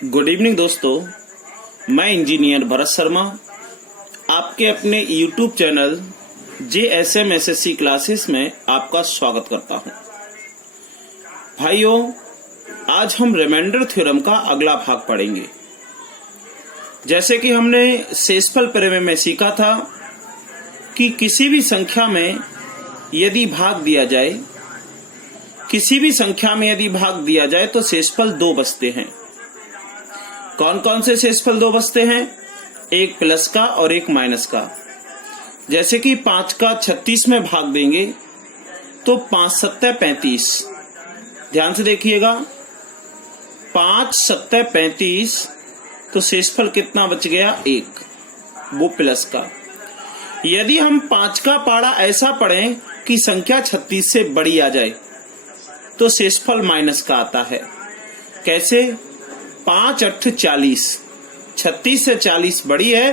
Good evening दोस्तों, मैं engineer Bharat Sharma आपके अपने YouTube channel JSM SSC classes में आपका स्वागत करता हूं। भाइयों, आज हम रिमाइंडर थ्योरम का अगला भाग पढ़ेंगे। जैसे कि हमने शेषफल प्रमेय में सीखा था कि किसी भी संख्या में यदि भाग दिया जाए तो शेषफल दो बचते हैं। कौन कौन से शेषफल दो बचते हैं? एक प्लस का और एक माइनस का। जैसे कि 5 का 36 में भाग देंगे तो 5 सत्ते 35। ध्यान से देखिएगा, 5 सत्ते 35 तो शेषफल कितना बच गया? 1, वो प्लस का। यदि हम 5 का पाड़ा ऐसा पढ़ें कि संख्या 36 से बड़ी आ जाए तो शेषफल माइनस का आता है। कैसे? 5 8 40, 36 से 40 बड़ी है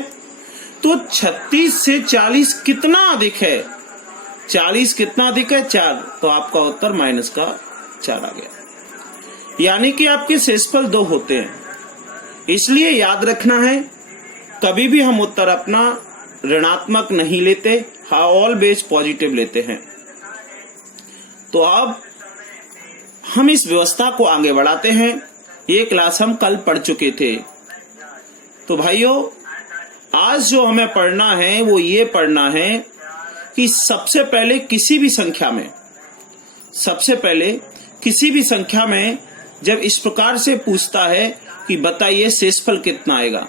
तो 36 से 40 कितना अधिक है? 40 कितना अधिक है? 4। तो आपका उत्तर माइनस का 4 आ गया। यानी कि आपके शेषफल 2 होते हैं। इसलिए याद रखना है, कभी भी हम उत्तर अपना ऋणात्मक नहीं लेते, ऑलवेज पॉजिटिव लेते हैं। तो अब हम इस व्यवस्था को आगे बढ़ाते हैं। ये क्लास हम कल पढ़ चुके थे। तो भाइयों, आज जो हमें पढ़ना है वो ये पढ़ना है कि सबसे पहले किसी भी संख्या में जब इस प्रकार से पूछता है कि बताइए शेषफल कितना आएगा,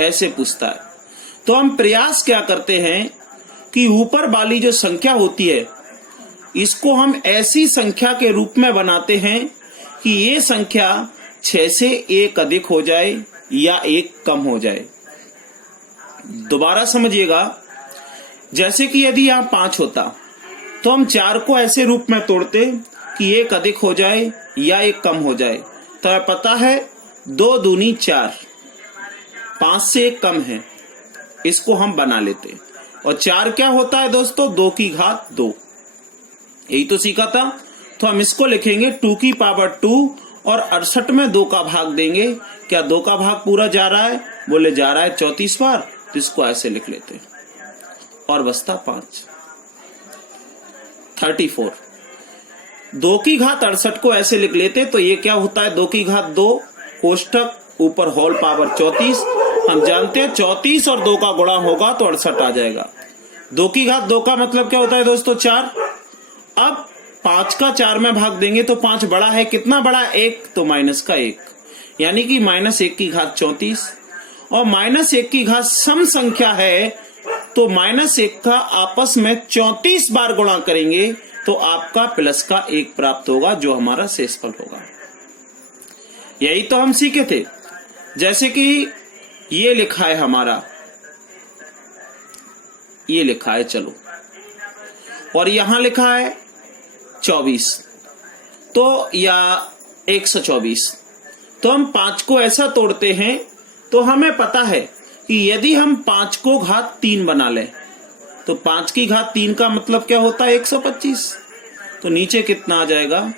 ऐसे पूछता है, तो हम प्रयास क्या करते हैं कि ऊपर वाली जो संख्या होती है इसको हम ऐसी संख्या के रूप में बनाते हैं कि ये संख्या 6 से 1 अधिक हो जाए या 1 कम हो जाए। दोबारा समझिएगा, जैसे कि यदि यहाँ 5 होता तो हम 4 को ऐसे रूप में तोड़ते कि 1 अधिक हो जाए या 1 कम हो जाए। तो पता है 2 दूनी 4, 5 से 1 कम है, इसको हम बना लेते। और 4 क्या होता है दोस्तों? 2 की घात 2। यही तो सीखा था। तो हम इसको लिखेंगे 2 की पावर 2 और 68 में 2 का भाग देंगे। क्या 2 का भाग पूरा जा रहा है? बोले जा रहा है 34 बार, तो इसको ऐसे लिख लेते हैं और बचता 5, 34। 2 की घात 68 को ऐसे लिख लेते तो ये क्या होता है? 2 की घात 2 कोष्टक ऊपर होल पावर 34। हम जानते हैं 34 और 2 का गुणा होगा तो 68 आ जाएगा। 2 की घात 2 का मतलब क्या होता है दोस्तों? 4। अब 5 का 4 में भाग देंगे तो 5 बड़ा है, कितना बड़ा? 1, तो माइनस का 1, यानी कि -1 की घात 34। और -1 की घात सम संख्या है तो -1 का आपस में 34 बार गुणा करेंगे तो आपका प्लस का 1 प्राप्त होगा, जो हमारा शेषफल होगा। यही तो हम सीखे थे। जैसे कि ये लिखा है हमारा, ये लिखा है, चलो, और यहां लिखा है 24 तो या 124। तो हम 5 को ऐसा तोड़ते हैं तो हमें पता है कि यदि हम 5 को घात 3 बना लें तो 5 की घात 3 का मतलब क्या होता है? 125। तो नीचे कितना आ जाएगा?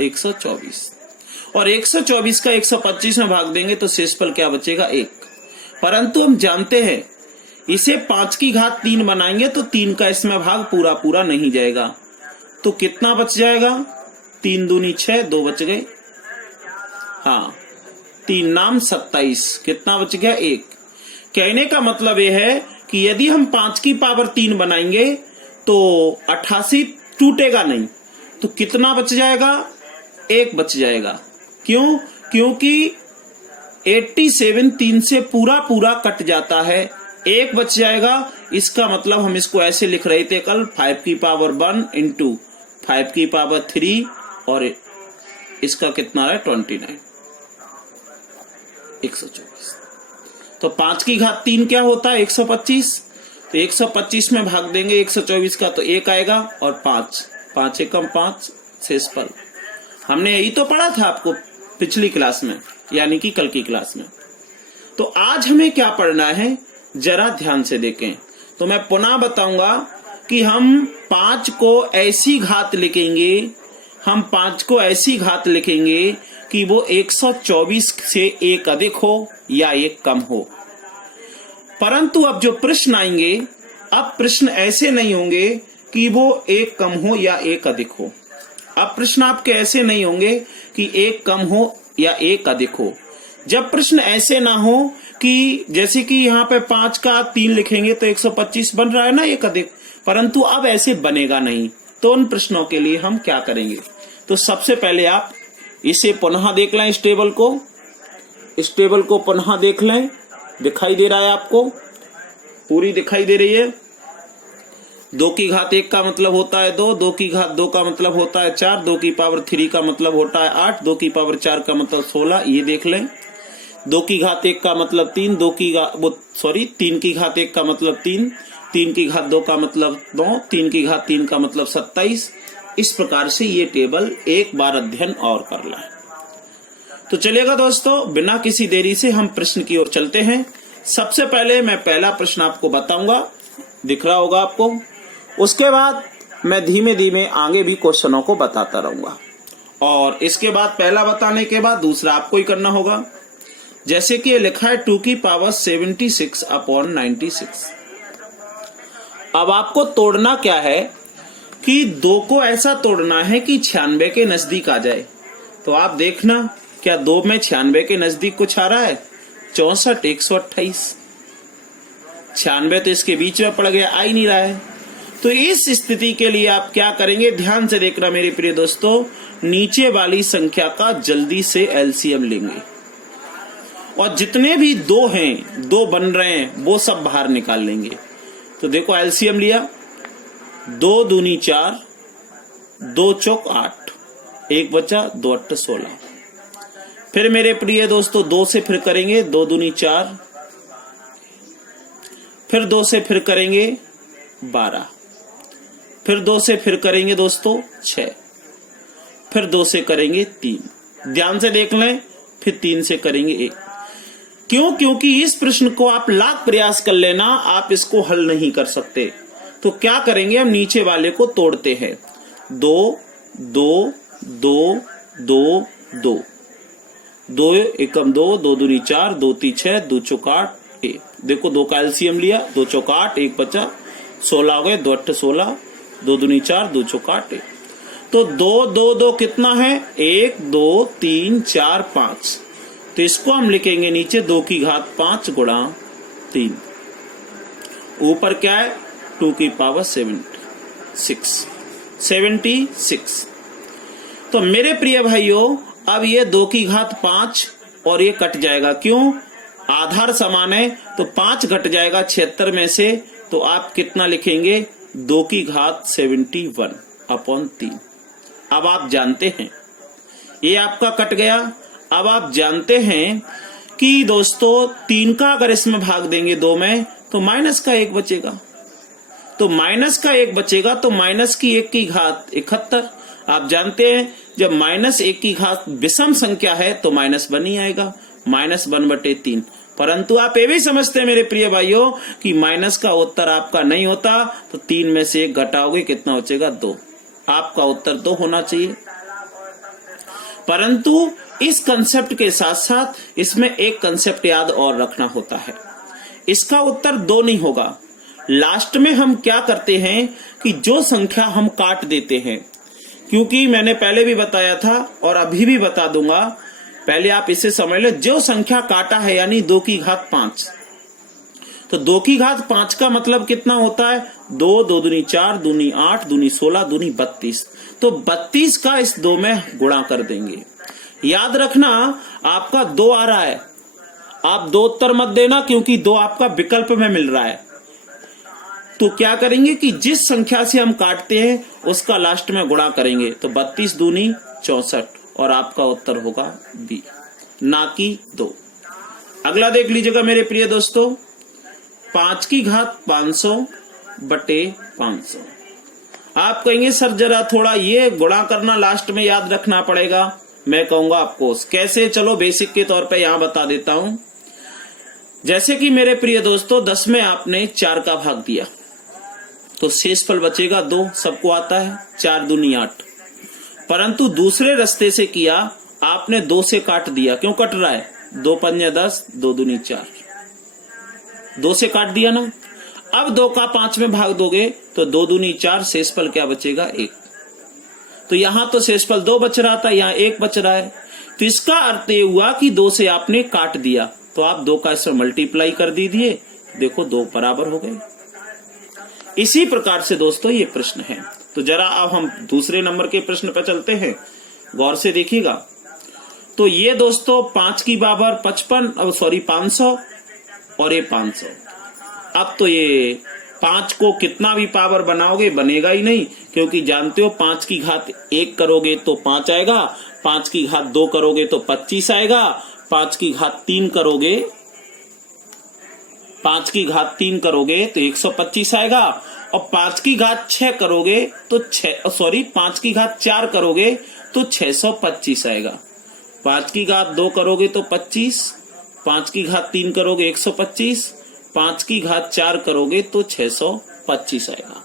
124। और 124 का 125 में भाग देंगे तो शेषफल क्या बचेगा? 1। परंतु हम जानते हैं इसे 5 की घात 3 बनाएंगे तो 3 का इसमें भाग पूरा नहीं जाएगा। तो कितना बच जाएगा? 3 दूनी 6, 2 बच गए। हाँ, 3 नाम 27, कितना बच गया? 1। कहने का मतलब यह है कि यदि हम 5 की पावर 3 बनाएंगे तो 88 टूटेगा नहीं, तो कितना बच जाएगा? 1 बच जाएगा। क्यों? क्योंकि 87 3 से पूरा कट जाता है, 1 बच जाएगा। इसका मतलब हम इसको ऐसे लिख रहे थे कल, 5 की पावर 1 इंटू 5 की पावर 3 और इसका कितना है? 29, 124। तो 5 की घात 3 क्या होता है? 125। तो 125 में भाग देंगे 124 का तो 1 आएगा और 5 एकम 5 शेषफल। हमने यही तो पढ़ा था आपको पिछली क्लास में, यानी कि कल की क्लास में। तो आज हमें क्या पढ़ना है, जरा ध्यान से देखें। तो मैं पुनः बताऊंगा कि हम 5 को ऐसी घात लिखेंगे कि वो 124 से एक अधिक हो या एक कम हो। परंतु अब जो प्रश्न आएंगे, अब प्रश्न ऐसे नहीं होंगे कि वो एक कम हो या एक अधिक हो। अब प्रश्न आपके ऐसे नहीं होंगे कि एक कम हो या एक अधिक हो। जब प्रश्न ऐसे ना हो कि जैसे कि यहाँ पे 5 का 3 लिखेंगे तो 125 बन रहा है ना एक अधिक, परंतु अब ऐसे बनेगा नहीं। तो उन प्रश्नों के लिए हम क्या करेंगे? तो सबसे पहले आप इसे पुनः देख लें, इस टेबल को पुनः देख लें। दिखाई दे रहा है आपको? पूरी दिखाई दे रही है। 2 की घात 1 का मतलब होता है 2, 2 की घात 2 का मतलब होता है 4, 2 की पावर 3 का मतलब होता है 8, 2 की पावर 4 का मतलब 16। ये देख लें। 2 की घात 1 का मतलब 3, 3 की घात 1 का मतलब 3, 3 की घात 2 का मतलब 9, 3 की घात 3 का मतलब 27। इस प्रकार से ये टेबल एक बार अध्ययन और कर लें। तो चलिएगा दोस्तों, बिना किसी देरी से हम प्रश्न की ओर चलते हैं। सबसे पहले मैं पहला प्रश्न आपको बताऊंगा, दिख रहा होगा आपको। उसके बाद मैं धीमे धीमे आगे भी क्वेश्चनों को बताता रहूंगा, और इसके बाद पहला बताने के बाद दूसरा आपको ही करना होगा। जैसे कि ये लिखा है 2 की पावर 76 अपॉन 96। अब आपको तोड़ना क्या है कि 2 को ऐसा तोड़ना है कि 96 के नजदीक आ जाए। तो आप देखना, क्या 2 में 96 के नजदीक कुछ आ रहा है? 64, 128। 96 तो इसके बीच में पड़ गया, आ ही नहीं रहा है। तो इस स्थिति के लिए आप क्या करेंगे, ध्यान से देखना मेरे प्रिय दोस्तों। नीचे वाली संख्या का जल्दी से एलसीएम लेंगे, और जितने भी 2 हैं, 2 बन रहे हैं, वो सब बाहर निकाल लेंगे। तो देखो एलसीएम लिया, 2 दूनी 4, 2 चौक 8, 1 बचा, 2 8 16। फिर मेरे प्रिय दोस्तों 2 से फिर करेंगे, 2 दूनी 4, फिर 2 से फिर करेंगे 12, फिर 2 से फिर करेंगे दोस्तों 6, फिर 2 से करेंगे 3। ध्यान से देख लें, फिर 3 से करेंगे 1। क्यों? क्योंकि इस प्रश्न को आप लाख प्रयास कर लेना, आप इसको हल नहीं कर सकते। तो क्या करेंगे, हम नीचे वाले को तोड़ते हैं। 2 2 2 2 2, 2 एकम 2, 2 दूनी 4, 2 ती 6, 2 चौक 8। देखो 2 का एलसीएम लिया, 2 चौक 8, 1 बचा, 16 हो गए, 2 8 16, 2 दूनी 4, 2 चौक 8। तो 2 2 2 कितना है? 1 2 3 4 5। तो इसको हम लिखेंगे नीचे 2 की घात 5 गुणा 3। ऊपर क्या है? 2 की पावर 76। तो मेरे प्रिय भाइयों, अब ये 2 की घात 5 और ये कट जाएगा। क्यों? आधार समान है, तो 5 घट जाएगा 76 में से। तो आप कितना लिखेंगे? 2 की घात 71 अपॉन 3। अब आप जानते हैं, ये आपका कट गया। अब आप जानते हैं कि दोस्तों 3 का अगर इसमें भाग देंगे 2 में, तो माइनस का 1 बचेगा। तो माइनस का 1 बचेगा, तो माइनस की 1 की घात 71। आप जानते हैं जब माइनस 1 की घात विषम संख्या है तो -1 ही आएगा, -1/3। परंतु आप ये भी समझते हैं मेरे प्रिय भाइयों कि माइनस का उत्तर आपका नहीं होता, तो 3 में से 1 घटाओगे, कितना बचेगा? 2। आपका उत्तर 2 होना चाहिए। परंतु इस कंसेप्ट के साथ साथ इसमें एक कंसेप्ट याद और रखना होता है। इसका उत्तर 2 नहीं होगा। लास्ट में हम क्या करते हैं कि जो संख्या हम काट देते हैं, क्योंकि मैंने पहले भी बताया था और अभी भी बता दूंगा, पहले आप इसे समझ ले। जो संख्या काटा है यानी 2 की घात 5, तो 2 की घात 5 का मतलब कितना होता है? 2 2 दूनी 4, दूनी 8, दूनी 16, दूनी 32। तो 32 का इस 2 में गुणा कर देंगे। याद रखना, आपका 2 आ रहा है, आप 2 उत्तर मत देना, क्योंकि 2 आपका विकल्प में मिल रहा है। तो क्या करेंगे कि जिस संख्या से हम काटते हैं उसका लास्ट में गुणा करेंगे। तो 32 दूनी 64 और आपका उत्तर होगा बी, ना कि 2। अगला देख लीजिएगा मेरे प्रिय दोस्तों, 5 की घात 500 बटे 500। आप कहेंगे सर जरा थोड़ा ये गुणा करना लास्ट में याद रखना पड़ेगा। मैं कहूंगा आपको कैसे, चलो बेसिक के तौर पे यहां बता देता हूं। जैसे कि मेरे प्रिय दोस्तों 10 में आपने 4 का भाग दिया, तो शेषफल बचेगा 2, सबको आता है, 4 दूनी 8। परंतु दूसरे रास्ते से किया आपने 2 से काट दिया, क्यों कट रहा है? 2 पंजे 10, 2 दूनी 4, 2 से काट दिया ना। अब 2 का 5 में भाग दोगे तो 2 दूनी 4, शेषफल क्या बचेगा? 1। तो यहां तो शेषफल 2 बच रहा था, यहां 1 बच रहा है। तो इसका अर्थ ये हुआ कि 2 से आपने काट दिया, तो आप 2 का इसमें मल्टीप्लाई कर दीजिए, देखो 2 बराबर हो गए। इसी प्रकार से दोस्तों ये प्रश्न है। तो जरा अब हम दूसरे नंबर के प्रश्न पर चलते हैं, गौर से देखिएगा। तो ये दोस्तों 5 की पावर 500 और ये 500। अब तो ये 5 को कितना भी पावर बनाओगे बनेगा ही नहीं, क्योंकि जानते हो 5 की घात 1 करोगे तो 5 आएगा, 5 की घात 2 करोगे तो 25 आएगा, 5 की घात 3 करोगे, 5 की घात 3 करोगे तो 125 आएगा, और 5 की घात 6 करोगे तो 5 की घात 4 करोगे तो 625 आएगा। 5 की घात 2 करोगे तो 25, 5 की घात 3 करोगे 125, 5 की घात 4 करोगे तो 625 आएगा।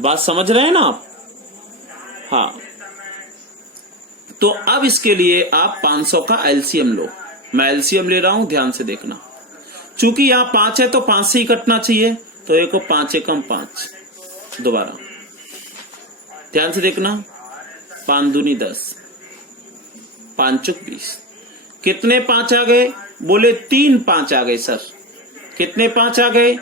बात समझ रहे हैं ना आप? हाँ। तो अब इसके लिए आप 500 का एलसीएम लो। मैं एलसीएम ले रहा हूं, ध्यान से देखना। चूंकि यहां 5 है तो 5 से ही कटना चाहिए, तो एक 5 एकम 5। दोबारा ध्यान से देखना, 5 दूनी 10, 5 चुक 20। कितने 5 आ गए? बोले 3 5 आ गए सर। कितने 5 आ गए?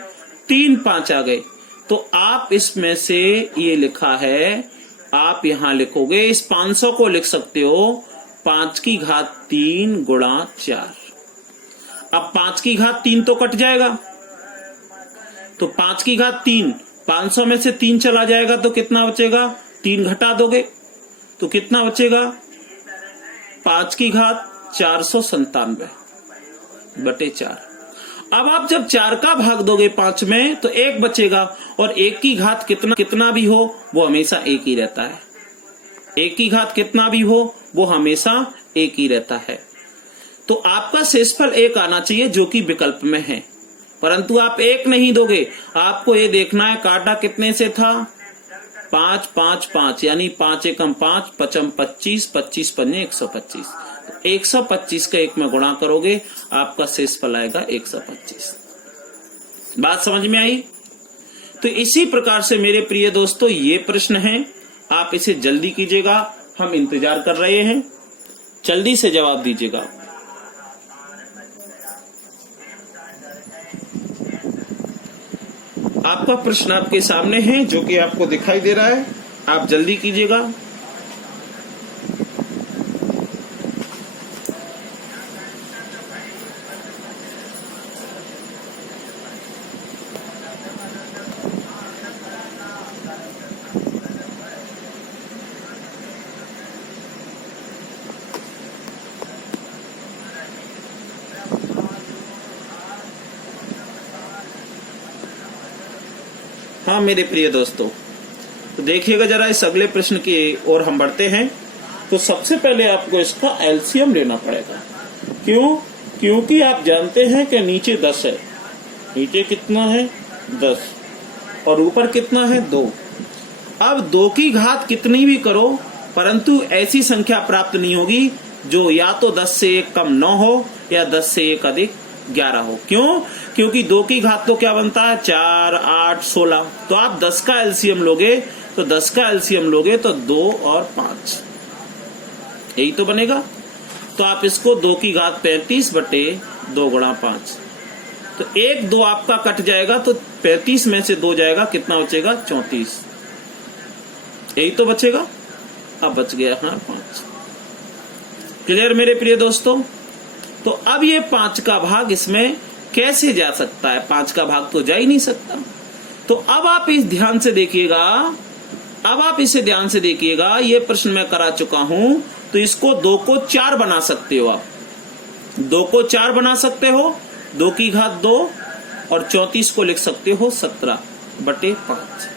3 5 आ गए। तो आप इसमें से ये लिखा है, आप यहां लिखोगे, इस 500 को लिख सकते हो 5 की घात 3 गुणा 4। अब 5 की घात 3 तो कट जाएगा, तो 5 की घात 3, 500 में से 3 चला जाएगा तो कितना बचेगा? 3 घटा दोगे तो कितना बचेगा? 5 की घात 497 बटे 4। अब आप जब 4 का भाग दोगे 5 में तो 1 बचेगा, और 1 की घात कितना भी हो वो हमेशा 1 ही रहता है। 1 की घात कितना भी हो वो हमेशा 1 ही रहता है। तो आपका शेषफल 1 आना चाहिए, जो कि विकल्प में है, परंतु आप 1 नहीं दोगे। आपको ये देखना है काटा कितने से था? 5 5 5, यानी 5 एकम 5, 5 25, 25 पंजे 125। 125 का 1 में गुणा करोगे, आपका शेषफल आएगा 125। बात समझ में आई? तो इसी प्रकार से मेरे प्रिय दोस्तों ये प्रश्न है, आप इसे जल्दी कीजिएगा, हम इंतजार कर रहे हैं, जल्दी से जवाब दीजिएगा। आपका प्रश्न आपके सामने है, जो कि आपको दिखाई दे रहा है, आप जल्दी कीजिएगा। हाँ मेरे प्रिय दोस्तों, तो देखिएगा जरा इस अगले प्रश्न की ओर हम बढ़ते हैं। तो सबसे पहले आपको इसका एलसीएम लेना पड़ेगा। क्यों? क्योंकि आप जानते हैं कि नीचे 10 है, नीचे कितना है? 10, और ऊपर कितना है? 2। अब 2 की घात कितनी भी करो, परंतु ऐसी संख्या प्राप्त नहीं होगी जो या तो 10 से 1 कम 9 हो या 10 से 1 अधिक 11 हो। क्यों? क्योंकि 2 की घात तो क्या बनता है? 4 8 16। तो आप 10 का एलसीएम लोगे, तो 10 का एलसीएम लोगे तो 2 और 5, यही तो बनेगा। तो आप इसको 2 की घात 35 बटे 2 गुणा 5, तो 1 2 आपका कट जाएगा, तो 35 में से 2 जाएगा, कितना बचेगा? 34, यही तो बचेगा। अब बच गया 5। क्लियर मेरे प्रिय दोस्तों? तो अब ये 5 का भाग इसमें कैसे जा सकता है? 5 का भाग तो जा ही नहीं सकता। तो अब आप इस ध्यान से देखिएगा, अब आप इसे ध्यान से देखिएगा, ये प्रश्न मैं करा चुका हूं। तो इसको 2 को 4 बना सकते हो आप, 2 को 4 बना सकते हो, 2 की घात 2, और 34 को लिख सकते हो 17 बटे 5।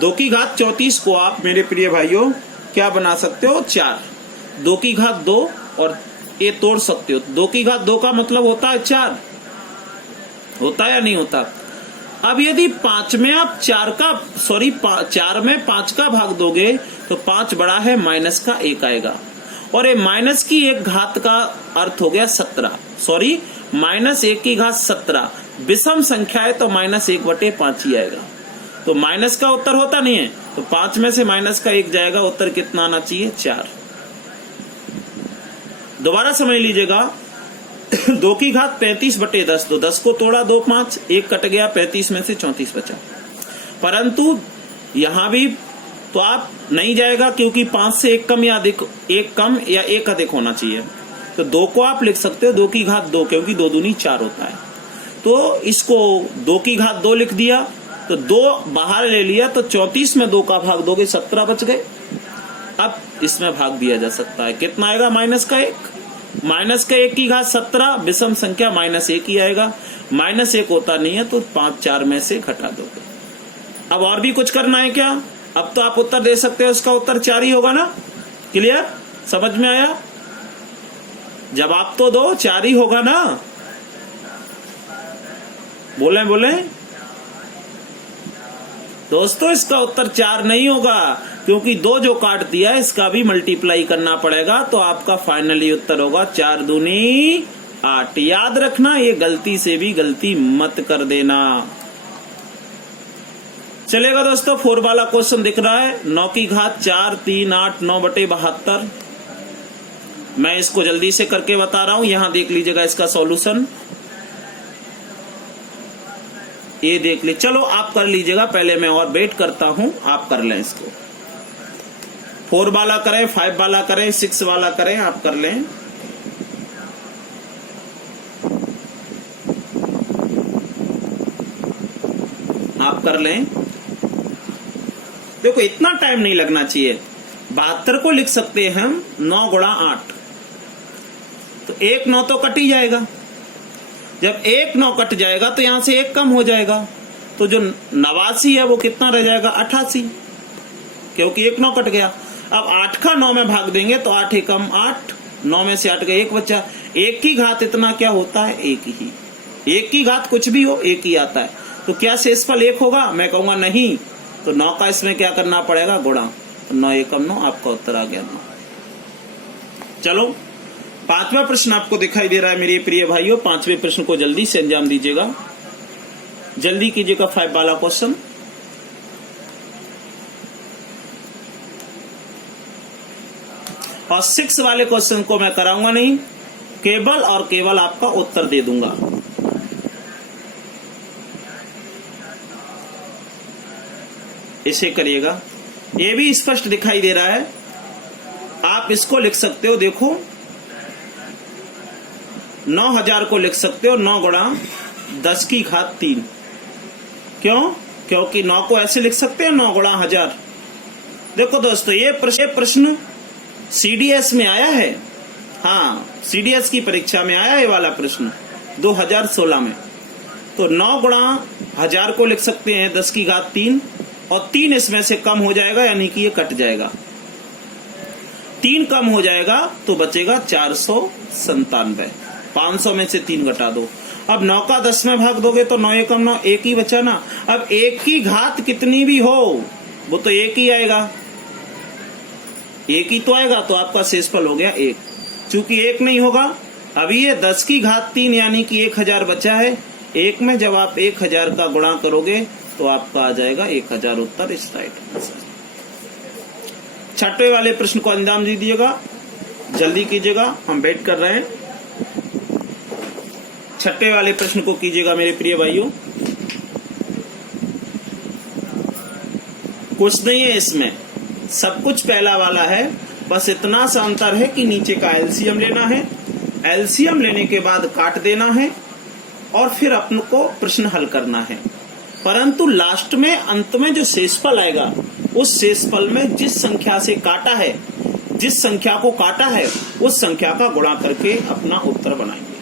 2 की घात 34 को आप मेरे प्रिय भाइयों क्या बना सकते हो? 4। 2 की घात 2 और ये तोड़ सकते हो। 2 की घात 2 का मतलब होता है 4, होता है या नहीं होता? अब यदि 5 में आप 4 में 5 का भाग दोगे तो 5 बड़ा है, माइनस का 1 आएगा, और ये माइनस की एक घात का अर्थ हो गया 17, सॉरी माइनस 1 की घात 17 विषम संख्या है तो माइनस 1/5 ही आएगा। तो माइनस का उत्तर होता नहीं है, तो 5 में से माइनस का 1 जाएगा, उत्तर कितना आना चाहिए 4। दोबारा समझ लीजिएगा 2 की घात 35/10, तो 10 को तोड़ा 2 5, 1 कट गया, 35 में से 34 बचा। परंतु यहां भी तो आप नहीं जाएगा क्योंकि 5 से 1 कम या अधिक, 1 कम या 1 अधिक होना चाहिए। तो 2 को आप लिख सकते हो 2 की घात 2, क्योंकि 2 दूनी 4 होता है। तो इसको 2 की घात 2 लिख दिया, तो 2 बाहर ले लिया, तो 34 में 2 का भाग दोगे 17 बच गए। अब इसमें भाग दिया जा सकता है, कितना आएगा माइनस का 1, माइनस का 1 की घात 17 विषम संख्या -1 ही आएगा। -1 होता नहीं है तो 5 4 में से घटा दोगे। अब और भी कुछ करना है क्या? अब तो आप उत्तर दे सकते हो, इसका उत्तर 4 ही होगा ना। क्लियर, समझ में आया? जवाब तो दो, 4 ही होगा ना। बोले बोले दोस्तों, इसका उत्तर 4 नहीं होगा, क्योंकि 2 जो काट दिया है इसका भी मल्टीप्लाई करना पड़ेगा। तो आपका फाइनली उत्तर होगा 4 दूनी 8। याद रखना, ये गलती से भी गलती मत कर देना। चलेगा दोस्तों, 4 वाला क्वेश्चन दिख रहा है, 9 की घात 4 3 8 9/72। मैं इसको जल्दी से करके बता रहा हूं, यहां देख लीजिएगा इसका सॉल्यूशन, ये देख ले। चलो आप कर लीजिएगा, पहले मैं और वेट करता हूं, आप कर लें इसको। 4 वाला करें, 5 वाला करें, 6 वाला करें, आप कर लें। आप कर लें। देखो इतना टाइम नहीं लगना चाहिए। 72 को लिख सकते हैं हम 9 गुणा 8, तो 1 9 तो कट ही जाएगा। जब 1 9 कट जाएगा तो यहां से 1 कम हो जाएगा, तो जो 89 है वो कितना रह जाएगा 88, क्योंकि 1 9 कट गया। अब 8 का 9 में भाग देंगे तो 8 एकम 8, 9 में से 8 गए 1 बचा। 1 की घात इतना क्या होता है 1 ही, 1 की घात कुछ भी हो 1 ही आता है। तो क्या शेषफल 1 होगा? मैं कहूंगा नहीं, तो 9 का इसमें क्या करना पड़ेगा गुणा, तो 9 एकम 9, आपका उत्तर आ गया 9। चलो 5वां प्रश्न आपको दिखाई दे रहा है मेरे प्रिय भाइयों। 5वें प्रश्न को जल्दी से अंजाम दीजिएगा, जल्दी कीजिएगा। 5 वाला क्वेश्चन, और 6 वाले क्वेश्चन को मैं कराऊंगा नहीं, केवल और केवल आपका उत्तर दे दूंगा। इसे करिएगा, ये भी स्पष्ट दिखाई दे रहा है, आप इसको लिख सकते हो। देखो 9000 को लिख सकते हो 9 गुणा 10 की घात 3। क्यों? क्योंकि 9 को ऐसे लिख सकते हैं 9 गुणा 1000। देखो दोस्तों, ये प्रश्न सीडीएस में आया है, हाँ सीडीएस की परीक्षा में आया है वाला प्रश्न 2016 में। तो 9 गुणा 1000 को लिख सकते हैं 10 की घात 3, और 3 इसमें से कम हो जाएगा, यानी कि ये कट जाएगा। 3 कम हो जाएगा तो बचेगा 497। 500 में से 3 घटा दो। अब 9 का 10 में भाग दोगे तो 9 एकम 9, 1 ही बचा ना। अब 1 की घात कितनी भी हो वो तो 1 ही आएगा, 1 ही तो आएगा, तो आपका शेषफल हो गया 1। चूंकि 1 नहीं होगा, अभी ये 10 की घात 3 यानी कि 1000 बचा है। 1 में जब आप 1000 का गुणा करोगे तो आपका आ जाएगा 1000 उत्तर इस राइट आंसर। 6वें वाले प्रश्न को अंजाम दीजिएगा, जल्दी कीजिएगा, हम वेट कर रहे हैं। 6वें वाले प्रश्न को कीजिएगा मेरे प्रिय भाइयों। कुछ नहीं है इसमें, सब कुछ पहला वाला है, बस इतना सा अंतर है कि नीचे का एलसीएम लेना है, एलसीएम लेने के बाद काट देना है, और फिर अपन को प्रश्न हल करना है। परंतु लास्ट में अंत में जो शेषफल आएगा, उस शेषफल में जिस संख्या से काटा है, जिस संख्या को काटा है, उस संख्या का गुणा करके अपना उत्तर बनाएंगे।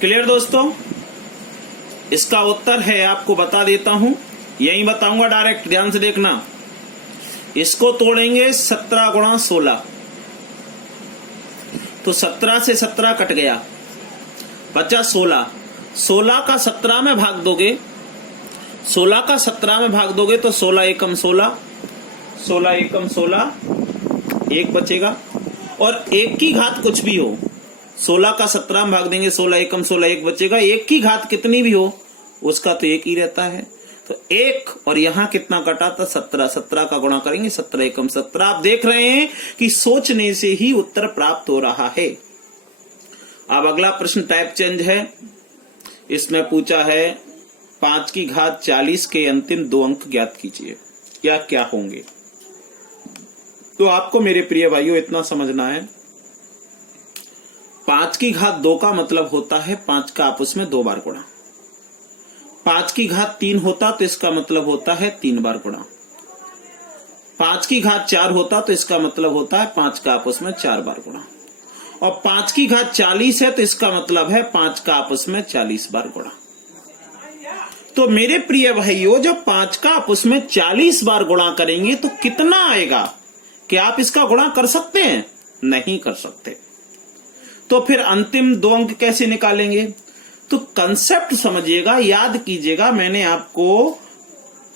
क्लियर दोस्तों? इसका उत्तर है, आपको बता देता हूं, यही बताऊंगा डायरेक्ट, ध्यान से देखना। इसको तोड़ेंगे 17 गुणा 16, तो 17 से 17 कट गया, बचा 16। 16 का 17 में भाग दोगे, 16 का 17 में भाग दोगे तो 16 एकम 16, 16 एकम 16, एक बचेगा। और एक की घात कुछ भी हो, 16 का 17 में भाग देंगे, 16 एकम 16, एक बचेगा। एक की घात कितनी भी हो उसका तो एक ही रहता है, तो एक, और यहां कितना कटा था 17, 17 का गुणा करेंगे, 17 एकम 17। आप देख रहे हैं कि सोचने से ही उत्तर प्राप्त हो रहा है। अब अगला प्रश्न टाइप चेंज है, इसमें पूछा है 5 की घात 40 के अंतिम 2 अंक ज्ञात कीजिए, या क्या होंगे। तो आपको मेरे प्रिय भाइयों इतना समझना है, 5 की घात 2 का मतलब होता है 5 का आपस में 2 बार गुणा। 5 की घात 3 होता तो इसका मतलब होता है 3 बार गुणा। 5 की घात 4 होता तो इसका मतलब होता है 5 का आपस में 4 बार गुणा। और 5 की घात 40 है तो इसका मतलब है 5 का आपस में 40 बार गुणा। तो मेरे प्रिय भाइयों, जब 5 का आपस में 40 बार गुणा करेंगे तो कितना आएगा? क्या आप इसका गुणा कर सकते हैं? नहीं कर सकते। तो फिर अंतिम 2 अंक कैसे निकालेंगे? तो कंसेप्ट समझिएगा, याद कीजिएगा, मैंने आपको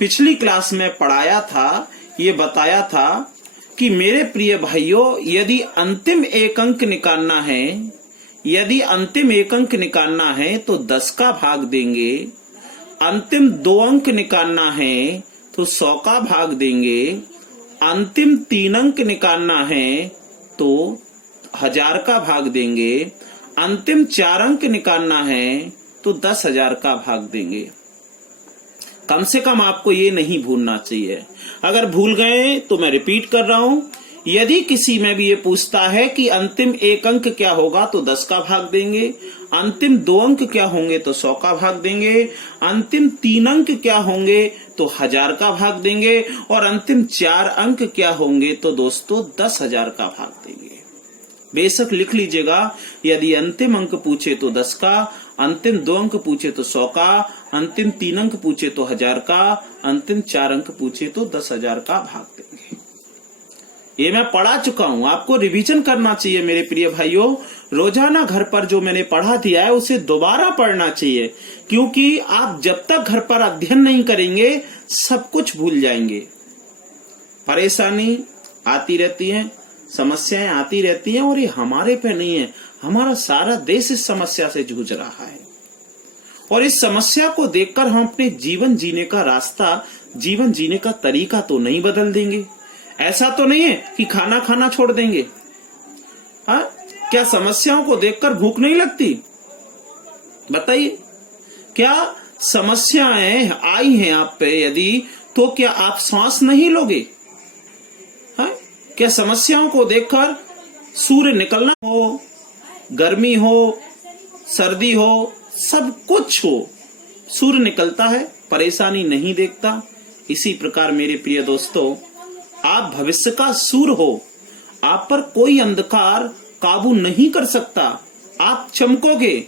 पिछली क्लास में पढ़ाया था, ये बताया था कि मेरे प्रिय भाइयों, यदि अंतिम 1 अंक निकालना है, यदि अंतिम 1 अंक निकालना है तो 10 का भाग देंगे। अंतिम 2 अंक निकालना है तो 100 का भाग देंगे। अंतिम 3 अंक निकालना है तो 1000 का भाग देंगे। अंतिम 4 अंक निकालना है तो 10,000 का भाग देंगे। कम से कम आपको ये नहीं भूलना चाहिए। अगर भूल गए तो मैं रिपीट कर रहा हूं, यदि किसी में भी ये पूछता है कि अंतिम 1 अंक क्या होगा तो 10 का भाग देंगे, अंतिम 2 अंक क्या होंगे तो 100 का भाग देंगे, अंतिम 3 अंक क्या होंगे तो 1000 का भाग देंगे, और अंतिम 4 अंक क्या होंगे तो दोस्तों 10,000 का भाग देंगे। बेशक लिख लीजिएगा, यदि अंतिम अंक पूछे तो 10 का, अंतिम 2 अंक पूछे तो 100 का, अंतिम 3 अंक पूछे तो 1000 का, अंतिम 4 अंक पूछे तो 10,000 का भाग देंगे। ये मैं पढ़ा चुका हूं, आपको रिवीजन करना चाहिए मेरे प्रिय भाइयों। रोजाना घर पर जो मैंने पढ़ा दिया है उसे दोबारा पढ़ना चाहिए, क्योंकि आप जब तक घर पर अध्ययन नहीं करेंगे सब कुछ भूल जाएंगे। परेशानी आती रहती है, समस्याएं आती रहती हैं, और ये हमारे पे नहीं है, हमारा सारा देश इस समस्या से जूझ रहा है। और इस समस्या को देखकर हम अपने जीवन जीने का रास्ता, जीवन जीने का तरीका तो नहीं बदल देंगे। ऐसा तो नहीं है कि खाना खाना छोड़ देंगे। हाँ, क्या समस्याओं को देखकर भूख नहीं लगती? बताइए, क्या समस्याएं आई हैं आप पे यदि, तो क्या आप सांस नहीं लोगे? हाँ, क्या समस्याओं को देखकर सूर्य निकलना हो, गर्मी हो, सर्दी हो, सब कुछ हो, सूर्य निकलता है, परेशानी नहीं देखता। इसी प्रकार मेरे प्रिय दोस्तों, आप भविष्य का सूर्य हो, आप पर कोई अंधकार काबू नहीं कर सकता। आप चमकोगे,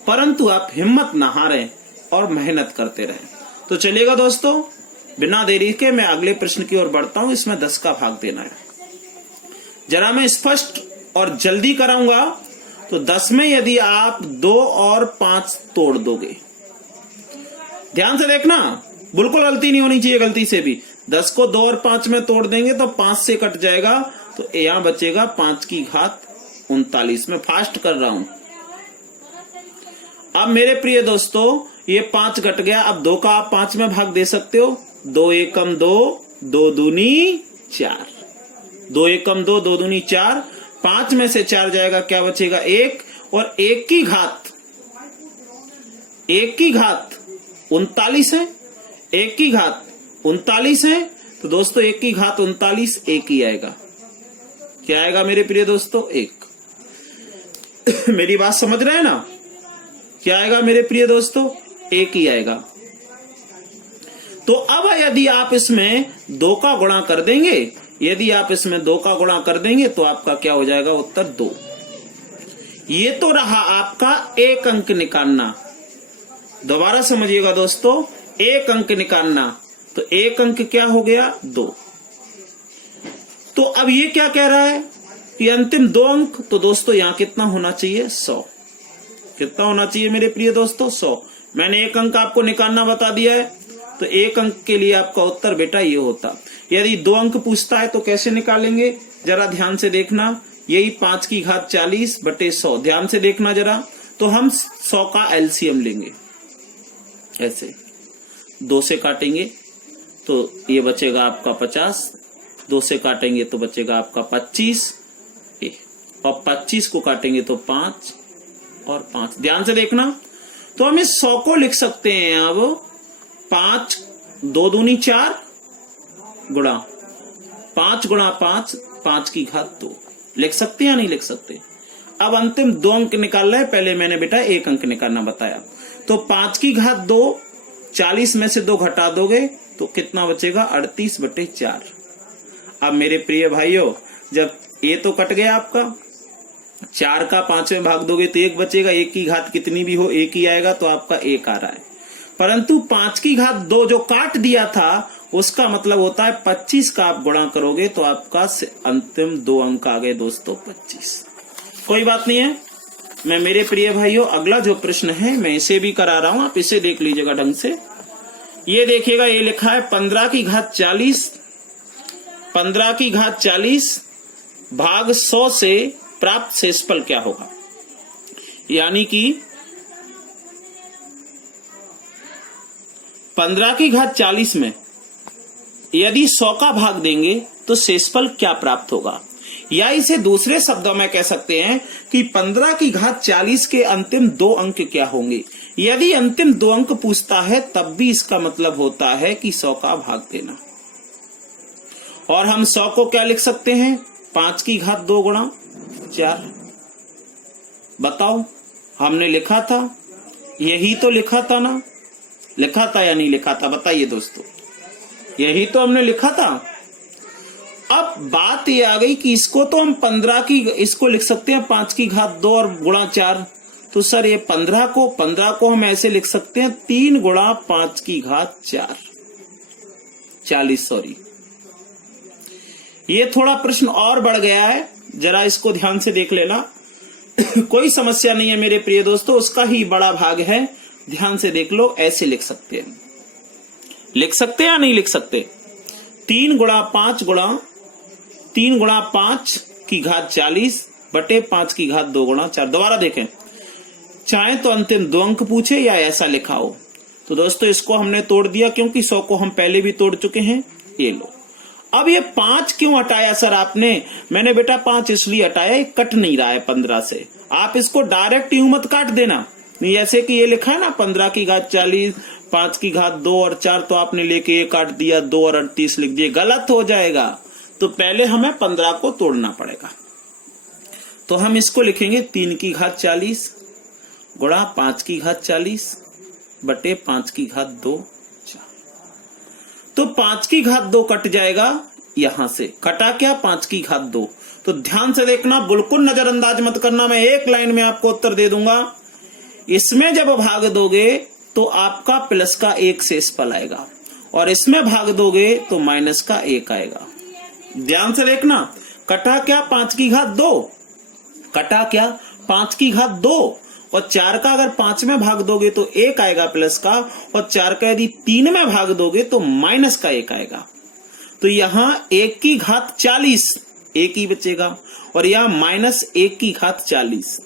परंतु आप हिम्मत न हारें और मेहनत करते रहें। तो चलिएगा दोस्तों, बिना देरी के मैं अगले प्रश्न की ओर बढ़ता हूं। इसमें 10 का भाग देना है। जरा मैं स्पष्ट और जल्दी कराऊंगा। तो 10 में यदि आप 2 और 5 तोड़ दोगे, ध्यान से देखना, बिल्कुल गलती नहीं होनी चाहिए, गलती से भी। 10 को 2 और 5 में तोड़ देंगे तो 5 से कट जाएगा, तो यहां बचेगा 5 की घात 39 में। फास्ट कर रहा हूं। अब मेरे प्रिय दोस्तों, ये 5 घट गया। अब 2 का आप 5 में भाग दे सकते हो। 2 एकम 2, 2 दूनी 4, 2 एकम 2, 2 दूनी 4। 5 में से 4 जाएगा, क्या बचेगा? 1। और 1 की घात 39 है। 1 की घात 39 है, तो दोस्तों 1 की घात 39 1 ही आएगा। क्या आएगा मेरे प्रिय दोस्तों? 1। मेरी बात समझ रहे हैं ना? क्या आएगा मेरे प्रिय दोस्तों? 1 ही आएगा। तो अब यदि आप इसमें 2 का गुणा कर देंगे, यदि आप इसमें 2 का गुणा कर देंगे तो आपका क्या हो जाएगा? उत्तर 2। ये तो रहा आपका 1 अंक निकालना। दोबारा समझिएगा दोस्तों, 1 अंक निकालना। तो 1 अंक क्या हो गया? 2। तो अब ये क्या कह रहा है कि अंतिम 2 अंक, तो दोस्तों यहां कितना होना चाहिए? 100। कितना होना चाहिए मेरे प्रिय दोस्तों? 100। मैंने एक अंक आपको निकालना बता दिया है, तो एक अंक के लिए आपका उत्तर बेटा ये होता। यदि 2 अंक पूछता है तो कैसे निकालेंगे, जरा ध्यान से देखना। यही 5 की घात 40 बटे 100, ध्यान से देखना जरा। तो हम 100 का एलसीएम लेंगे, ऐसे 2 से काटेंगे तो ये बचेगा आपका 50, 2 से काटेंगे तो बचेगा आपका 25, और 25 को काटेंगे तो 5 और 5। ध्यान से देखना। तो हम इस 100 को लिख सकते हैं अब 5 2 दूनी 4 गुणा 5 गुणा 5, 5 की घात 2 लिख सकते हैं या नहीं लिख सकते? अब अंतिम 2 अंक निकालना है, पहले मैंने बेटा 1 अंक निकालना बताया। तो 5 की घात 2, 40 में से 2 घटा दोगे तो कितना बचेगा? 38 बटे 4। अब मेरे प्रिय भाइयों, जब ये तो कट गया आपका, 4 का 5 में भाग दोगे तो 1 बचेगा। 1 की घात कितनी भी हो 1 ही आएगा, तो आपका 1 आ रहा है। परंतु 5 की घात 2 जो काट दिया था, उसका मतलब होता है 25 का आप गुणा करोगे तो आपका अंतिम 2 अंक आ गए दोस्तों 25। कोई बात नहीं है। मैं मेरे प्रिय भाइयों अगला जो प्रश्न है मैं इसे भी करा रहा हूं, आप इसे देख लीजिएगा ढंग से। ये देखिएगा, ये लिखा है 15 की घात 40, 15 की घात 40 भाग 100 से प्राप्त शेषफल क्या होगा। यानी कि 15 की घात 40 में यदि 100 का भाग देंगे तो शेषफल क्या प्राप्त होगा। या इसे दूसरे शब्दों में कह सकते हैं कि 15 की घात 40 के अंतिम 2 अंक क्या होंगे। यदि अंतिम 2 अंक पूछता है तब भी इसका मतलब होता है कि 100 का भाग देना। और हम 100 को क्या लिख सकते हैं? 5 की घात 2 गुणा 4। बताओ, हमने लिखा था, यही तो लिखा था ना? लिखा था या नहीं लिखा था? बताइए दोस्तों, यही तो हमने लिखा था। अब बात ये आ गई कि इसको तो हम 15 की, इसको लिख सकते हैं 5 की घात 2 और गुणा 4। तो सर ये 15 को हम ऐसे लिख सकते हैं 3 गुणा 5 की घात 4, 40। सॉरी, ये थोड़ा प्रश्न और बढ़ गया है, जरा इसको ध्यान से देख लेना। कोई समस्या नहीं है मेरे प्रिय दोस्तों, उसका ही बड़ा भाग है, ध्यान से देख लो। ऐसे लिख सकते हैं, लिख सकते हैं या नहीं लिख सकते? 3 गुणा 5 की घात 40 बटे 5 की घात 2 गुणा 4। दोबारा देखें, चाहे तो अंतिम 2 अंक पूछे या ऐसा लिखा हो। तो दोस्तों इसको हमने तोड़ दिया, क्योंकि 100 को हम पहले भी तोड़ चुके हैं। ये लो। अब ये 5 क्यों हटाया सर आपने? मैंने बेटा 5 इसलिए हटाया, कट नहीं रहा है 15 से। आप इसको डायरेक्ट यूं मत काट देना, जैसे कि ये लिखा है ना 15 की घात 40, 5 की घात 2 और 4, तो आपने लेके ये काट दिया, 2 और 38 लिख दिए, गलत हो जाएगा। तो पहले हमें 15 को तोड़ना पड़ेगा। तो हम इसको लिखेंगे 3 की घात 40 गुणा 5 की घात 40 बटे 5 की घात 2 4। तो 5 की घात 2 कट जाएगा, यहां से कटा क्या? 5 की घात 2। तो ध्यान से देखना, बिल्कुल नजरअंदाज मत करना, मैं एक लाइन में आपको उत्तर दे दूंगा। इसमें जब भाग दोगे तो आपका प्लस का 1 शेषफल आएगा, और इसमें भाग दोगे तो माइनस का 1 आएगा। ध्यान से देखना, कटा क्या? 5 की घात 2, कटा क्या? 5 की घात 2, और 4 का अगर 5 में भाग दोगे तो 1 आएगा प्लस का, और 4 का यदि 3 में भाग दोगे तो माइनस का 1 आएगा। तो यहां 1 की घात 40 1 ही बचेगा, और यहां माइनस 1 की घात 40।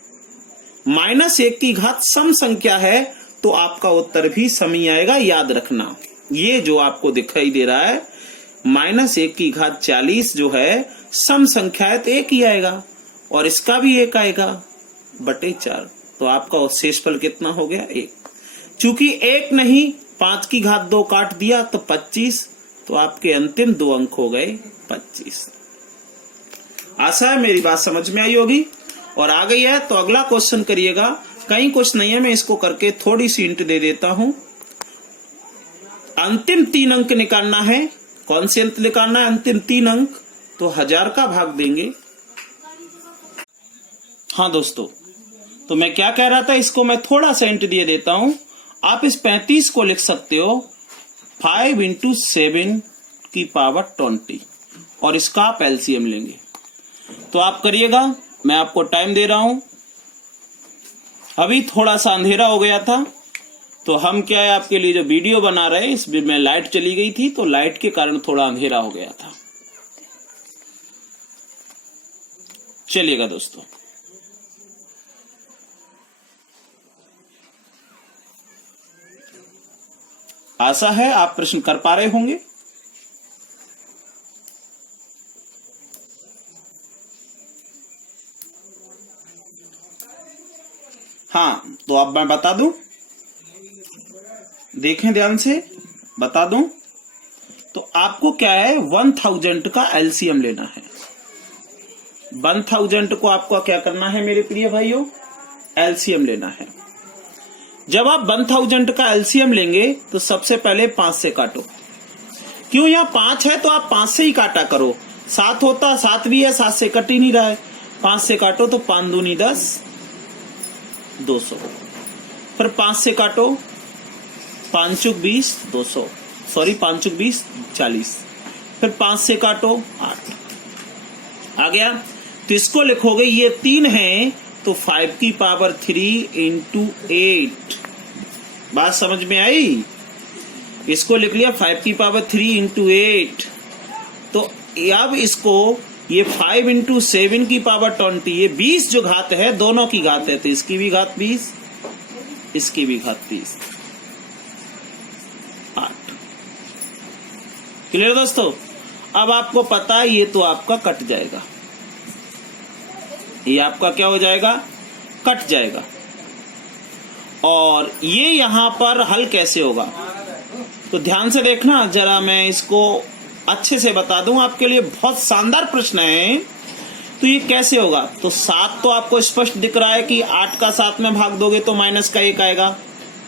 माइनस 1 की घात सम संख्या है, तो आपका उत्तर भी सम ही आएगा। याद रखना, ये जो आपको दिखाई दे रहा है माइनस 1 की घात 40 जो है सम संख्या है, तो 1 ही आएगा, और इसका भी 1 आएगा बटे 4। तो आपका शेषफल कितना हो गया? 1। चूंकि 1 नहीं, 5 की घात 2 काट दिया तो 25, तो आपके अंतिम 2 अंक हो गए 25। आशा है मेरी बात समझ में आई होगी और आ गई है। तो अगला क्वेश्चन करिएगा। कहीं कुछ नहीं है, मैं इसको करके थोड़ी सी हिंट दे देता हूं। अंतिम 3 अंक निकालना है। कौन से अंक निकालना है? अंतिम 3 अंक। तो 1000 का भाग देंगे। हाँ दोस्तों, तो मैं क्या कह रहा था, इसको मैं थोड़ा सा हिंट दे देता हूं। आप इस 35 को लिख सकते हो 5 × 7 की पावर 20, और इसका आप एलसीएम लेंगे। तो आप करिएगा, मैं आपको टाइम दे रहा हूं। अभी थोड़ा सा अंधेरा हो गया था, तो हम क्या है आपके लिए जो वीडियो बना रहे हैं इसमें लाइट चली गई थी, तो लाइट के कारण थोड़ा अंधेरा हो गया था। चलिएगा दोस्तों, आशा है आप प्रश्न कर पा रहे होंगे। हाँ, तो अब मैं बता दूं, देखें ध्यान से बता दूं, तो आपको क्या है 1000 का एलसीएम लेना है। 1000 को आपको क्या करना है मेरे प्रिय भाइयों, एलसीएम लेना है। जब आप 1000 का एलसीएम लेंगे तो सबसे पहले 5 से काटो। क्यों, यहाँ 5 है तो आप 5 से ही काटा करो। 7 होता, 7 भी है, 7 से कट ही नहीं रहा है, 5 से काटो तो 5 दूनी 10, 200। फिर 5 से काटो, 5 चुक 20, 200, सॉरी 5 चुक 20, 40। फिर 5 से काटो 8 आ गया। तो इसको लिखोगे, ये 3 है तो 5 की पावर 3 इंटू 8। बात समझ में आई? इसको लिख लिया 5 की पावर 3 इंटू 8। तो अब इसको ये 5 इंटू 7 की पावर 20, ये 20 जो घात है दोनों की घात है, तो इसकी भी घात 20, इसकी भी घात 30, 8। क्लियर दोस्तों? अब आपको पता है ये तो आपका कट जाएगा, ये आपका क्या हो जाएगा, कट जाएगा। और ये यहां पर हल कैसे होगा, तो ध्यान से देखना जरा, मैं इसको अच्छे से बता दूं आपके लिए, बहुत शानदार प्रश्न है। तो ये कैसे होगा, तो 7 तो आपको स्पष्ट दिख रहा है कि 8 का 7 में भाग दोगे तो माइनस का 1 आएगा।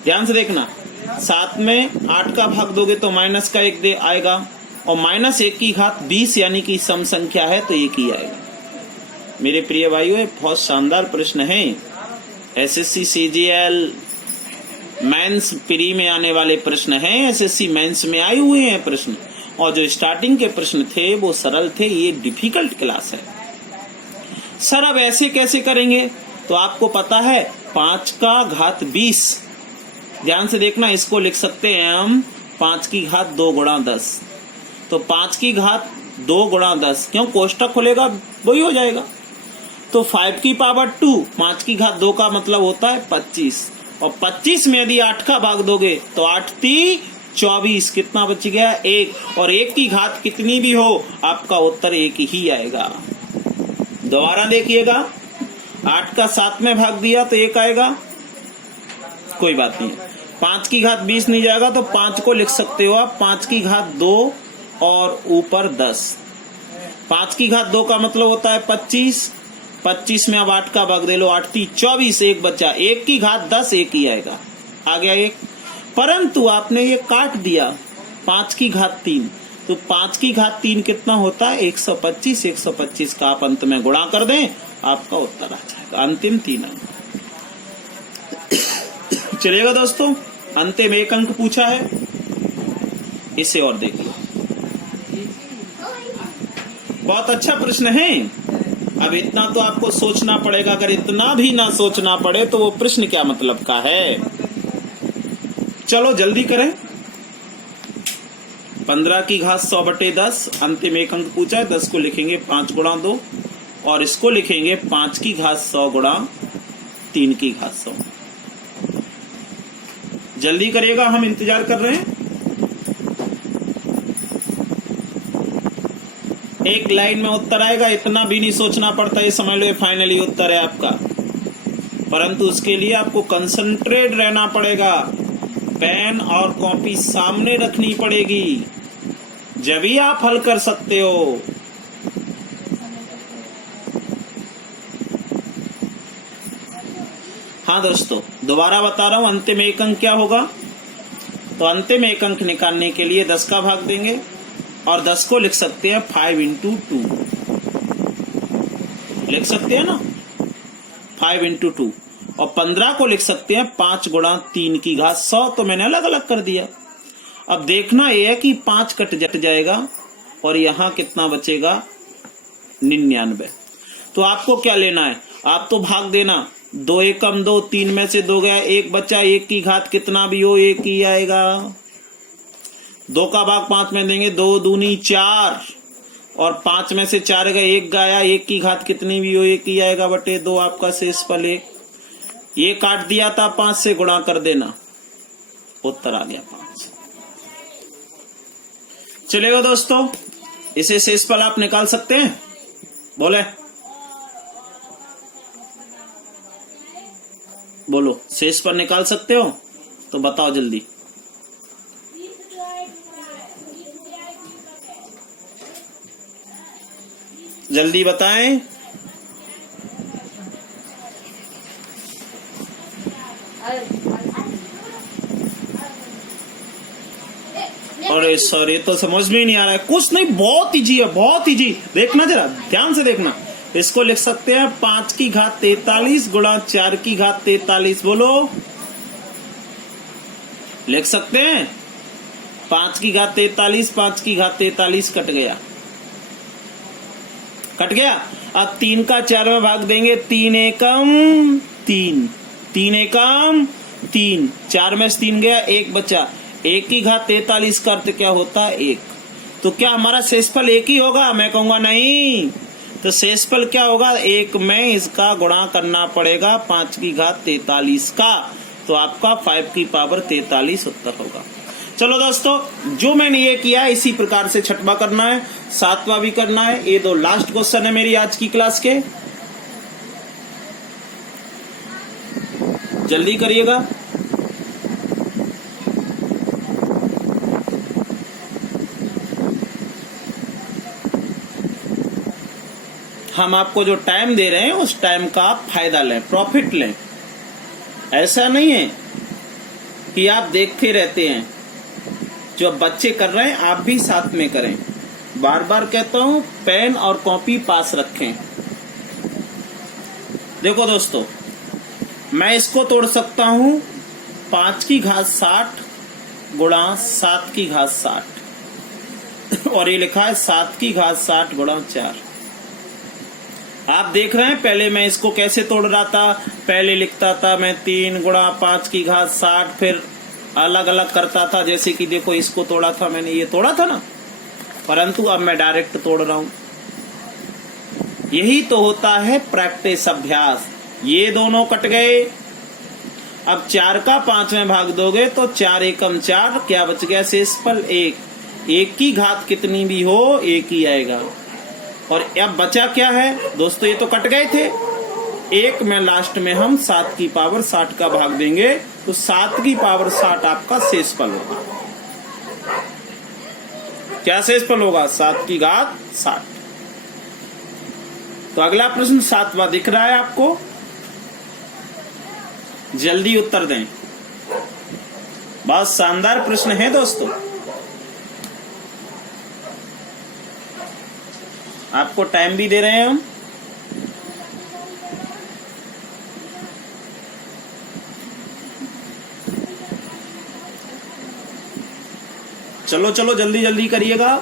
ध्यान से देखना, 7 में 8 का भाग दोगे तो माइनस का 1 दे आएगा, और -1 की घात 20 यानी कि सम संख्या है तो 1 ही आएगा। मेरे प्रिय भाइयों, ये बहुत शानदार प्रश्न है। एसएससी सीजीएल मेंस प्री में आने वाले प्रश्न हैं, एसएससी मेंस में आए हुए हैं प्रश्न, और जो स्टार्टिंग के प्रश्न थे वो सरल थे, ये डिफिकल्ट क्लास है। सर अब ऐसे कैसे करेंगे, तो आपको पता है 5 का घात 20, ध्यान से देखना, इसको लिख सकते हैं हम 5 की घात 2 गुणा 10। तो 5 की घात 2 गुणा 10, क्यों, कोष्टक खुलेगा वही हो जाएगा। तो 5 की पावर 2, 5 की घात 2 का मतलब होता है 25, और 25 में यदि 8 का भाग दोगे तो 8 × 24, कितना बच गया, 1, और 1 की घात कितनी भी हो आपका उत्तर 1 ही आएगा। दोबारा देखिएगा, 8 का 7 में भाग दिया तो 1 आएगा, कोई बात नहीं। 5 की घात 20 नहीं जाएगा तो 5 को लिख सकते हो आप 5 की घात 2 और ऊपर 10। 5 की घात 2 का मतलब होता है 25, 25 में अब 8 का भाग दे लो, 8 × 24, 1 बचा, 1 की घात 10, 1 ही आएगा, आ गया 1। परंतु आपने ये काट दिया 5 की घात 3, तो 5 की घात 3 कितना होता है, 125, 125 का आप अंत में गुणा कर दें, आपका उत्तर आ जाएगा, अंतिम 3 अंक। चलिएगा दोस्तों, अंतिम 1 अंक पूछा है, इसे और देख लो, बहुत अच्छा प्रश्न है। अब इतना तो आपको सोचना पड़ेगा, अगर इतना भी ना सोचना पड़े तो वो प्रश्न क्या मतलब का है। चलो जल्दी करें। 15 की घात 100/10, अंतिम 1 अंक पूछा है, 10 को लिखेंगे 5 गुणा 2, और इसको लिखेंगे 5 की घात 100 गुणा 3 की घात 100। जल्दी करिएगा, हम इंतजार कर रहे हैं। एक लाइन में उत्तर आएगा, इतना भी नहीं सोचना पड़ता, ये समझ लो ये फाइनली उत्तर है आपका। परंतु उसके लिए आपको कंसंट्रेट रहना पड़ेगा, पेन और कॉपी सामने रखनी पड़ेगी, जब ही आप हल कर सकते हो। हाँ दोस्तों, दोबारा बता रहा हूं, अंतिम 1 अंक क्या होगा, तो अंतिम 1 अंक निकालने के लिए 10 का भाग देंगे, और 10 को लिख सकते हैं 5 × 2, लिख सकते हैं ना, 5 × 2, और 15 को लिख सकते हैं 5 गुणा 3 की घात 100, तो मैंने अलग अलग कर दिया। अब देखना यह है कि 5 कट जाएगा और यहां कितना बचेगा, 99। तो आपको क्या लेना है, आप तो भाग देना, 2 एकम 2, 3 में से 2 गया, 1 बचा, 1 की घात कितना भी हो 1 ही आएगा। 2 का भाग 5 में देंगे, 2 दूनी 4 और 5 में से 4 गए, 1 गया, 1 की घात कितनी भी हो 1 ही आएगा बटे 2 आपका शेषफल 1। ये काट दिया था 5 से, गुणा कर देना, उत्तर आ गया 5। चलेगा दोस्तों, इसे शेषफल आप निकाल सकते हैं? बोले, बोलो शेषफल निकाल सकते हो तो बताओ जल्दी। जल्दी बताएं। अरे सर ये तो समझ में ही नहीं आ रहा है। कुछ नहीं, बहुत इजी है, बहुत इजी। देखना जरा ध्यान से देखना। इसको लिख सकते हैं 5 की घात 43 गुणा 4 की घात 43। बोलो, लिख सकते हैं 5 की घात 43, 5 की घात 43 कट गया, कट गया। अब 3 का 4 में भाग देंगे, 3 एकम 3, 3 एकम 3, 4 में से 3 गया, 1 बचा, 1 की घात 43 का अर्थ क्या होता है 1। तो क्या हमारा शेषफल 1 ही होगा? मैं कहूंगा नहीं। तो शेषफल क्या होगा? 1 में इसका गुणा करना पड़ेगा 5 की घात 43 का, तो आपका 5 की पावर 43 उत्तर होगा। चलो दोस्तों, जो मैंने ये किया है इसी प्रकार से छठवां करना है, सातवां भी करना है। ये 2 लास्ट क्वेश्चन है मेरी आज की क्लास के, जल्दी करिएगा। हम आपको जो टाइम दे रहे हैं उस टाइम का आप फायदा लें, प्रॉफिट लें। ऐसा नहीं है कि आप देखते रहते हैं। जो बच्चे कर रहे हैं आप भी साथ में करें। बार बार कहता हूं, पेन और कॉपी पास रखें। देखो दोस्तों, मैं इसको तोड़ सकता हूं 5 की घात 60 गुणा 7 की घात 60 और ये लिखा है 7 की घात 60 गुणा 4। आप देख रहे हैं पहले मैं इसको कैसे तोड़ रहा था। पहले लिखता था मैं 3 गुणा 5 की घात 60, फिर अलग अलग करता था। जैसे कि देखो इसको तोड़ा था मैंने, ये तोड़ा था ना, परंतु अब मैं डायरेक्ट तोड़ रहा हूं। यही तो होता है प्रैक्टिस, अभ्यास। ये दोनों कट गए। अब 4 का 5 में भाग दोगे तो 4 एकम 4, क्या बच गया शेषफल 1। 1 की घात कितनी भी हो 1 ही आएगा। और अब बचा क्या है दोस्तों? ये तो कट गए थे। 1 में लास्ट में हम 7 की पावर 60 का भाग देंगे तो 7 की पावर 60 आपका शेषफल होगा। क्या शेषफल होगा? 7 की घात 60। तो अगला प्रश्न 7वां दिख रहा है आपको, जल्दी उत्तर दें। बहुत शानदार प्रश्न है दोस्तों, आपको टाइम भी दे रहे हैं हम। चलो चलो जल्दी जल्दी करिएगा।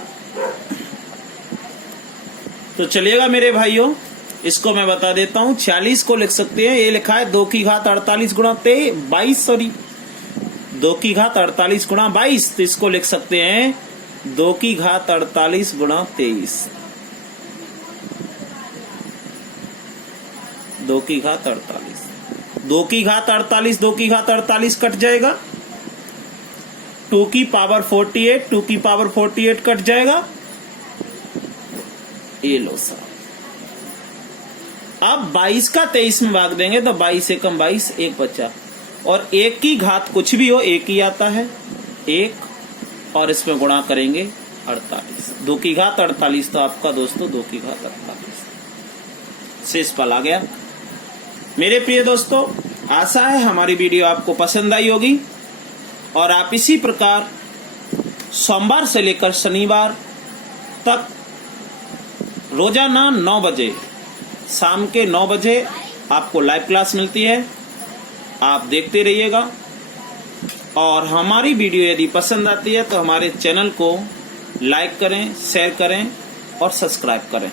तो चलिएगा मेरे भाइयों, इसको मैं बता देता हूं। 46 को लिख सकते हैं, ये लिखा है 2 की घात 48 गुणा 22, सॉरी 2 की घात 48 गुणा 22। तो इसको लिख सकते हैं 2 की घात 48 गुणा 23। 2 की घात 48, 2 की घात 48, 2 की घात 48 कट जाएगा। 2 की पावर 48, 2 की पावर 48 कट जाएगा। ये लो सर। अब 22 का 23 में भाग देंगे तो 22 एकम 22, 1 बचा। और 1 की घात कुछ भी हो 1 ही आता है, 1 और इसमें गुणा करेंगे 48। 2 की घात 48 तो आपका दोस्तों 2 की घात 48 शेषफल आ गया। मेरे प्रिय दोस्तों, आशा है हमारी वीडियो आपको पसंद आई होगी और आप इसी प्रकार सोमवार से लेकर शनिवार तक रोजाना 9 बजे, शाम के 9 बजे आपको लाइव क्लास मिलती है। आप देखते रहिएगा और हमारी वीडियो यदि पसंद आती है तो हमारे चैनल को लाइक करें, शेयर करें और सब्सक्राइब करें।